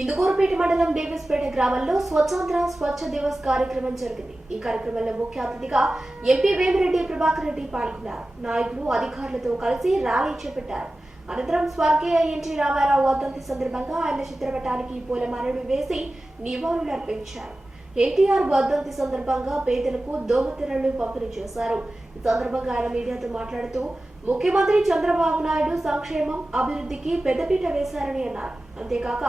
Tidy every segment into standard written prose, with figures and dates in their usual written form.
ఇందుకూరుపేట మండలం దేవస్పేట గ్రామంలో స్వచ్ఛాంధ్ర స్వచ్ఛ దివస్ కార్యక్రమం జరిగింది. ఈ కార్యక్రమంలో ముఖ్య అతిథిగా ఎంపీ వేమిరెడ్డి ప్రభాకర్ రెడ్డి పాల్గొన్నారు. నాయకులు అధికారులతో కలిసి ర్యాలీ చేపట్టారు. అనంతరం స్వర్గీయ ఎన్టీ రామారావు వర్ధంతి సందర్భంగా ఆయన చిత్రపటానికి పూలమాలలు వేసి నివాళులర్పించారు. ఎన్టీఆర్ వర్ధంతి సందర్భంగా పేదలకు దోమతెరలు పంపిణీ చేశారు. ఈ సందర్భంగా ఆయన మీడియాతో మాట్లాడుతూ ముఖ్యమంత్రి చంద్రబాబు నాయుడు సంక్షేమం అభివృద్ధికి పెద్దపీట వేశారని అన్నారు. అంతేకాక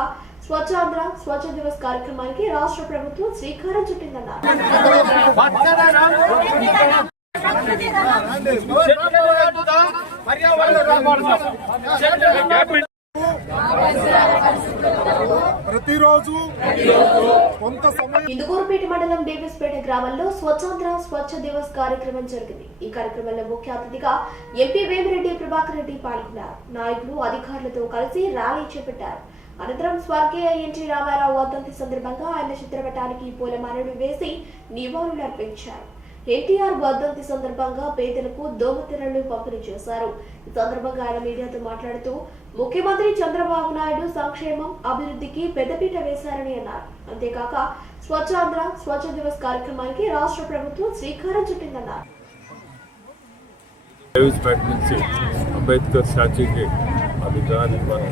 స్వచ్ఛాంధ్ర స్వచ్ఛ దివస్ కార్యక్రమానికి రాష్ట్ర ప్రభుత్వం శ్రీకారం చుట్టిందన్నారు. ఇందుకూరుపేట మండలం దేవస్పేట గ్రామంలో స్వచ్ఛాంధ్ర స్వచ్ఛ దివస్ కార్యక్రమం జరిగింది. ఈ కార్యక్రమంలో ముఖ్య అతిథిగా ఎంపీ వేమిరెడ్డి ప్రభాకర్ రెడ్డి పాల్గొన్నారు. నాయకులు అధికారులతో కలిసి ర్యాలీ చేపట్టారు. అనంతరం స్వర్గీయ ఎన్టీ రామారావు వర్ధంతి సందర్భంగా ఆయన చిత్రపటానికి పూలమాలలు వేసి నివాళులర్పించారు. ఎన్టీఆర్ వర్ధంతి సందర్భంగా పేదలకు దోమతెరలు పంపిణీ చేశారు. ఈ సందర్భంగా ఆయన మీడియాతో మాట్లాడుతూ ముఖ్యమంత్రి చంద్రబాబు నాయుడు సంక్షేమం అభివృద్ధికి పెద్దపీట వేశారని అన్నారు. అంతేకాక స్వచ్ఛాంధ్ర స్వచ్ఛ దివస్ కార్యక్రమానికి రాష్ట్ర ప్రభుత్వం శ్రీకారం చుట్టిందన్నారు. అంబేద్కర్ స్టాచ్యూకి ఆ విగ్రహానికి మనం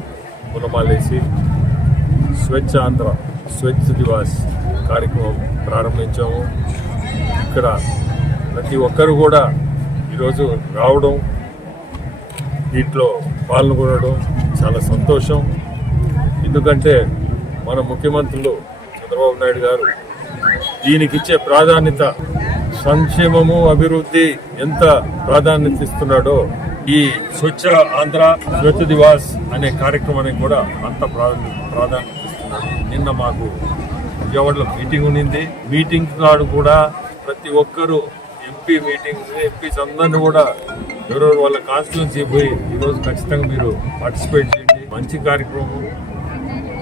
పూలమాలేసి స్వచ్ఛ ఆంధ్ర స్వచ్ఛ దివాస్ కార్యక్రమం ప్రారంభించాము. ఇక్కడ ప్రతి ఒక్కరు కూడా ఈరోజు రావడం, దీంట్లో పాల్గొనడం చాలా సంతోషం. ఎందుకంటే మన ముఖ్యమంత్రులు చంద్రబాబు నాయుడు గారు దీనికి ఇచ్చే ప్రాధాన్యత, సంక్షేమము అభివృద్ధి ఎంత ప్రాధాన్యత ఇస్తున్నాడో ఈ స్వచ్ఛ ఆంధ్ర స్వచ్ఛ దివాస్ అనే కార్యక్రమానికి కూడా అంత ప్రాధాన్యత ఇస్తున్నాడు. నిన్న మాకు విజయవాడలో మీటింగ్ ఉన్నింది. మీటింగ్ నాడు కూడా ప్రతి ఒక్కరూ ఎంపీస్ అందరినీ కూడా ఎవరెవరు వాళ్ళ కాన్స్టిట్యున్సీ పోయి ఈరోజు ఖచ్చితంగా మీరు పార్టిసిపేట్ చేయండి. మంచి కార్యక్రమం.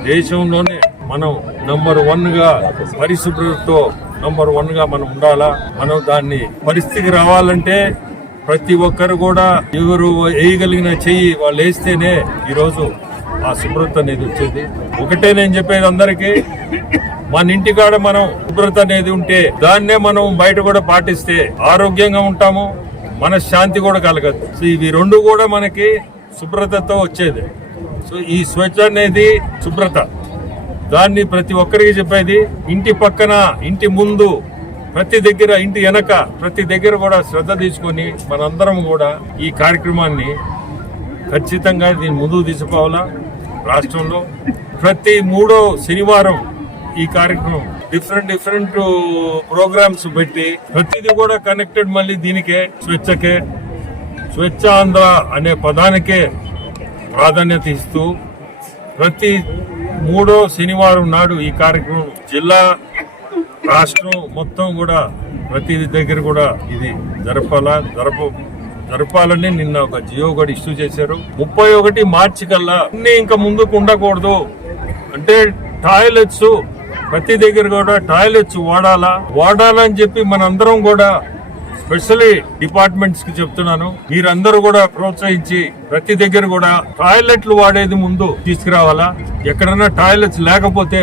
దేశంలోనే మనం నంబర్ 1 గా పరిశుభ్రతతో నంబర్ 1 గా మనం ఉండాలా. మనం దాన్ని పరిస్థితికి రావాలంటే ప్రతి ఒక్కరు కూడా ఎవరు వేయగలిగిన చెయ్యి వాళ్ళు వేస్తేనే ఈరోజు ఆ శుభ్రత అనేది వచ్చేది. ఒకటే నేను చెప్పేది అందరికీ, మన ఇంటికాడ మనం శుభ్రత అనేది ఉంటే దాన్నే మనం బయట కూడా పాటిస్తే ఆరోగ్యంగా ఉంటాము, మన శాంతి కూడా కలగదు. సో ఇవి రెండు కూడా మనకి శుభ్రతతో వచ్చేది. సో ఈ స్వచ్ఛ అనేది శుభ్రత, దాన్ని ప్రతి ఒక్కరికి చెప్పేది. ఇంటి పక్కన, ఇంటి ముందు, ప్రతి దగ్గర, ఇంటి వెనక ప్రతి దగ్గర కూడా శ్రద్ధ తీసుకొని మనందరం కూడా ఈ కార్యక్రమాన్ని ఖచ్చితంగా దీన్ని ముందుకు తీసుకోవాలా. రాష్ట్రంలో ప్రతి 3వ శనివారం ఈ కార్యక్రమం డిఫరెంట్ ప్రోగ్రామ్స్ పెట్టి ప్రతిదీ కూడా కనెక్టెడ్ మళ్ళీ దీనికే స్వచ్ఛకే, స్వచ్ఛ ఆంధ్ర అనే పదానికే ప్రాధాన్యత ఇస్తూ ప్రతి 3వ శనివారం నాడు ఈ కార్యక్రమం జిల్లా, రాష్ట్రం మొత్తం కూడా ప్రతి దగ్గర కూడా ఇది జరపాలని నిన్న ఒక జియో కూడా ఇష్యూ చేశారు. 31 మార్చి కల్లా ఇంకా ముందుకు ఉండకూడదు అంటే టాయిలెట్స్ ప్రతి దగ్గర కూడా టాయిలెట్స్ వాడాలని చెప్పి మనందరం కూడా స్పెషల్లీ డిపార్ట్మెంట్స్ కి చెప్తున్నాను. మీరందరూ కూడా ప్రోత్సహించి ప్రతి దగ్గర కూడా టాయిలెట్లు వాడేది ముందు తీసుకురావాలా. ఎక్కడన్నా టాయిలెట్స్ లేకపోతే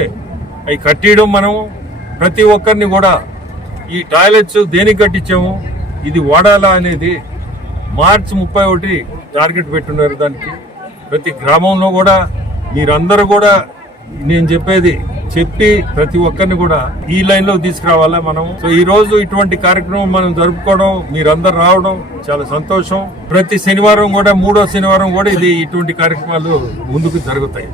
అవి కట్టియడం, మనం ప్రతి ఒక్కరిని కూడా ఈ టాయిలెట్స్ దేనికి కట్టించాము, ఇది వాడాలా అనేది మార్చి 31 టార్గెట్ పెట్టున్నారు. దానికి ప్రతి గ్రామంలో కూడా మీరందరూ కూడా నేను చెప్పేది చెప్పి ప్రతి ఒక్కరిని కూడా ఈ లైన్ లో తీసుకురావాలా మనం. సో ఈ రోజు ఇటువంటి కార్యక్రమం మనం జరుపుకోవడం, మీరందరూ రావడం చాలా సంతోషం. ప్రతి శనివారం కూడా 3వ శనివారం కూడా ఇటువంటి కార్యక్రమాలు ముందుకు జరుగుతాయి.